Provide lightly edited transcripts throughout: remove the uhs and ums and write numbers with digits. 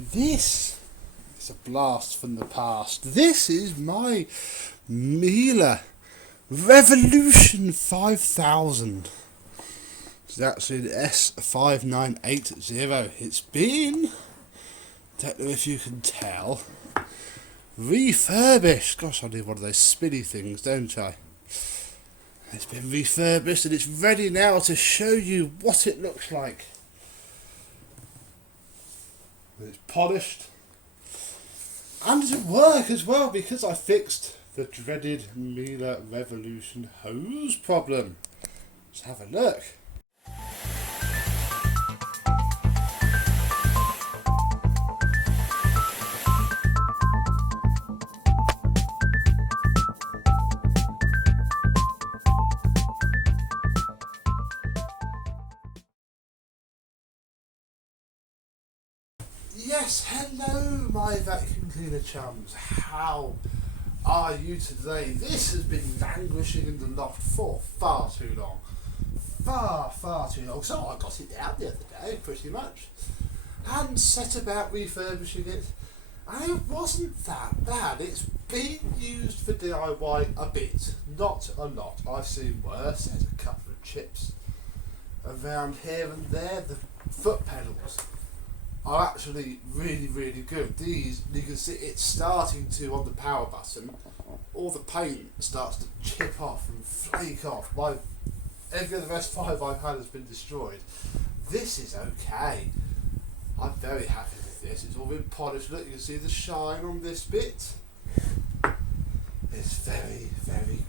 This is a blast from the past. This is my Miele Revolution 5000. It's actually an S5980. It's been, don't know if you can tell, refurbished. Gosh, I need one of those spinny things, don't I? It's been refurbished and it's ready now to show you what it looks like. It's polished and it'll work as well because I fixed the dreaded Miele Revolution hose problem. Let's have a look. Yes, hello my vacuum cleaner chums, how are you today? This has been languishing in the loft for far too long. Far too long. So I got it out the other day, pretty much, and set about refurbishing it, and it wasn't that bad. It's been used for DIY a bit, not a lot. I've seen worse. There's a couple of chips around here and there. The foot pedals are actually really good. These, you can see it's starting to, on the power button, all the paint starts to chip off and flake off. Every other S5 I've had has been destroyed. This is okay. I'm very happy with this. It's all been polished. Look, you can see the shine on this bit. It's very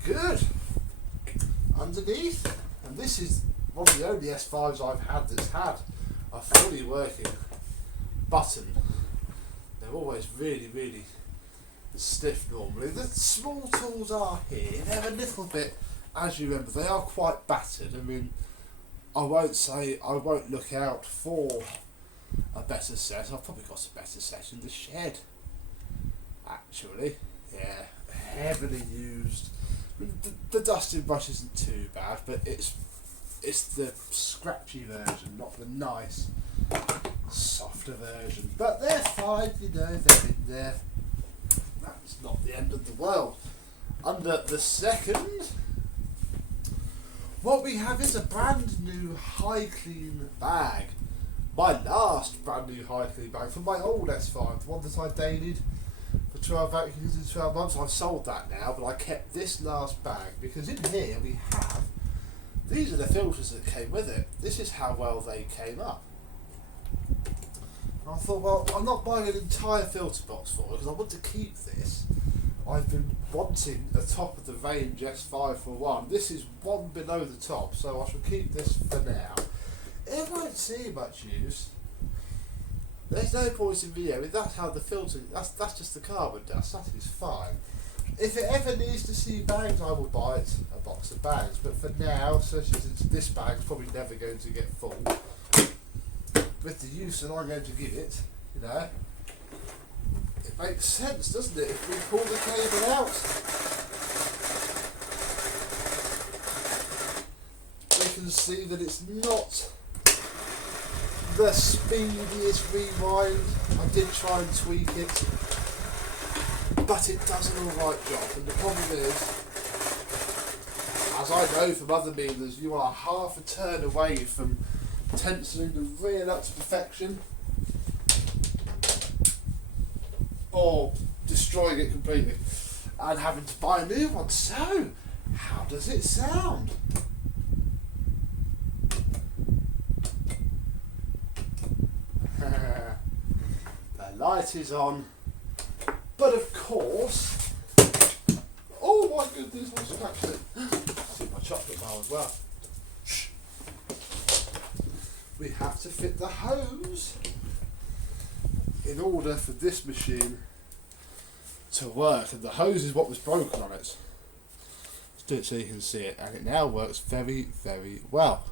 good. Underneath, and this is one of the only S5s I've had that's had a fully working button. They're always really stiff normally. The small tools are here. They're a little bit, as you remember, they are quite battered. I mean, I won't look out for a better set. I've probably got a better set in the shed, actually. Yeah, heavily used. The dusting brush isn't too bad, but it's the scratchy version, not the nice softer version. But they're fine, you know, they're in there. That's not the end of the world. Under the second, what we have is a brand new high clean bag. My last brand new high clean bag from my old S5, the one that I dated for 12 vacuums in 12 months. I've sold that now, but I kept this last bag because in here we have, these are the filters that came with it. This is how well they came up. I thought, well, I'm not buying an entire filter box for it because I want to keep this. I've been wanting a top of the range S5 for one. This is one below the top, so I shall keep this for now. It won't see much use. There's no point in video. I mean, that's how the filter, that's just the carbon dust. That is fine. If it ever needs to see bags, I will buy it a box of bags. But for now, since this bag's probably never going to get full, with the use that I'm going to give it, you know, it makes sense, doesn't it? If we pull the cable out, we can see that it's not the speediest rewind. I did try and tweak it, but it does an alright job. And the problem is, as I know from other Mieles, you are half a turn away from tensioning the reel up to perfection or destroying it completely and having to buy a new one. So, how does it sound? The light is on, but of course, oh my goodness, I scratched it. See my chocolate bar as well. We have to fit the hose in order for this machine to work, and the hose is what was broken on it. Let's do it so you can see it, and it now works very well.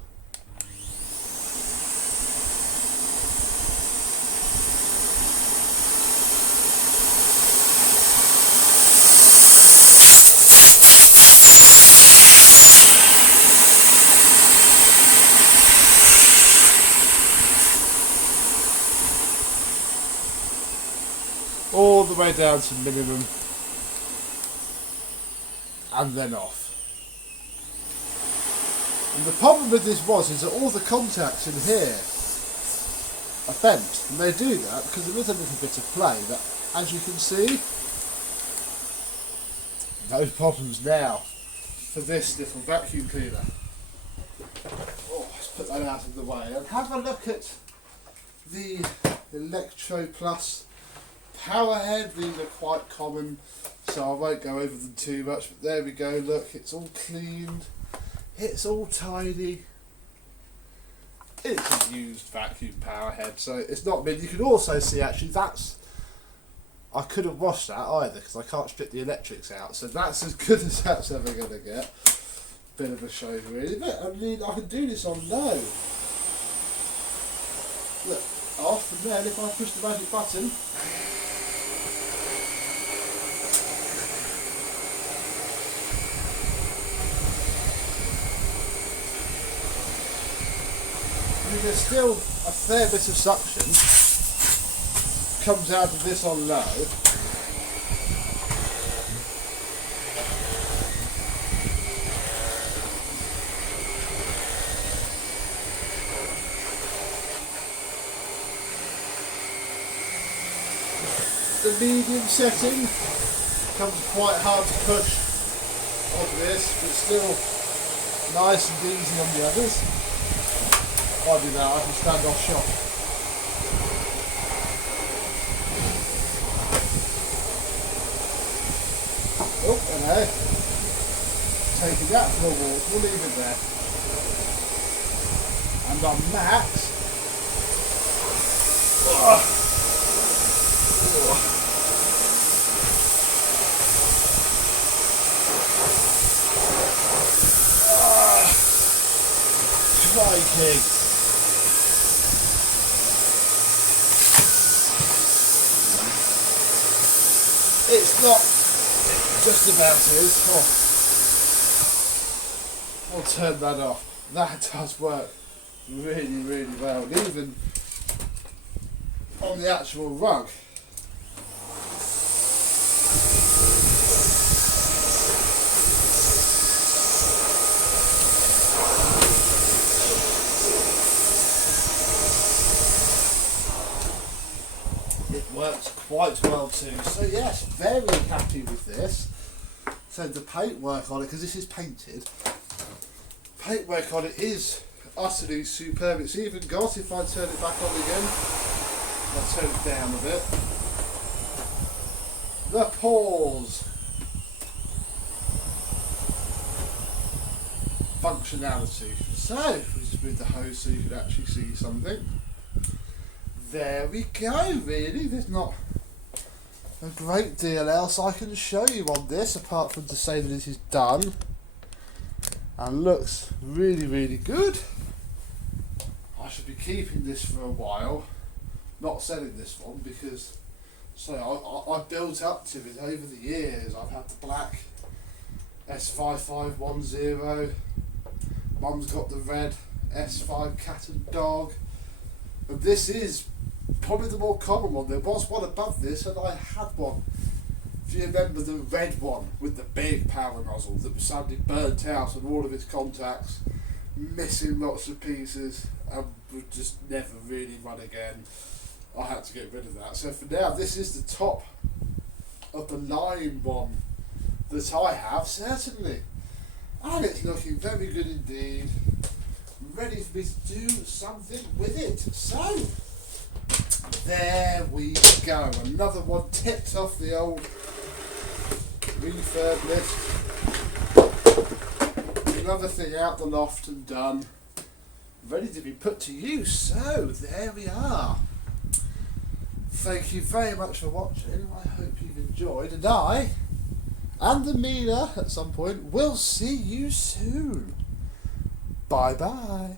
all the way down to minimum, and then off. And the problem with this is that all the contacts in here are bent, and they do that because there is a little bit of play, but as you can see, no problems now for this little vacuum cleaner. Oh, let's put that out of the way and have a look at the Electro Plus power head. These are quite common, so I won't go over them too much, but there we go. Look, it's all cleaned, it's all tidy. It's a used vacuum power head, so it's not big. You can also see actually I couldn't wash that either because I can't strip the electrics out, so that's as good as that's ever going to get. Bit of a show really, but I mean I can do this on low. Look, off, and then if I push the magic button, I mean, there's still a fair bit of suction comes out of this on low. The medium setting comes quite hard to push on this, but still nice and easy on the others. If I do that, I can stand off shot. Oh, hello. Taking that for a walk, we'll leave it there. And on max. Crikey. It's not just about is. I'll turn that off. That does work really, really well. And even on the actual rug. It works quite well too. So yes, very happy with this. So the paintwork on it, because this is painted, paintwork on it is utterly superb. It's even got, if I turn it back on again, I'll turn it down a bit, the pause functionality. So if we just move the hose so you can actually see something. There we go. Really, there's not a great deal else I can show you on this apart from to say that this is done and looks really, really good. I should be keeping this for a while, not selling this one, because I've built up to it over the years. I've had the black S5980, Mum's got the red S5 cat and dog, and this is probably the more common one. There was one above this, and I had one, if you remember, the red one with the big power nozzle that was sadly burnt out on all of its contacts, missing lots of pieces, and would just never really run again. I had to get rid of that. So for now, this is the top of the line one that I have, certainly. And it's looking very good indeed. Ready for me to do something with it. So, there we go. Another one tipped off the old refurb list. Another thing out the loft and done. Ready to be put to use. So, there we are. Thank you very much for watching. I hope you've enjoyed. And I, and the Miele at some point, will see you soon. Bye bye.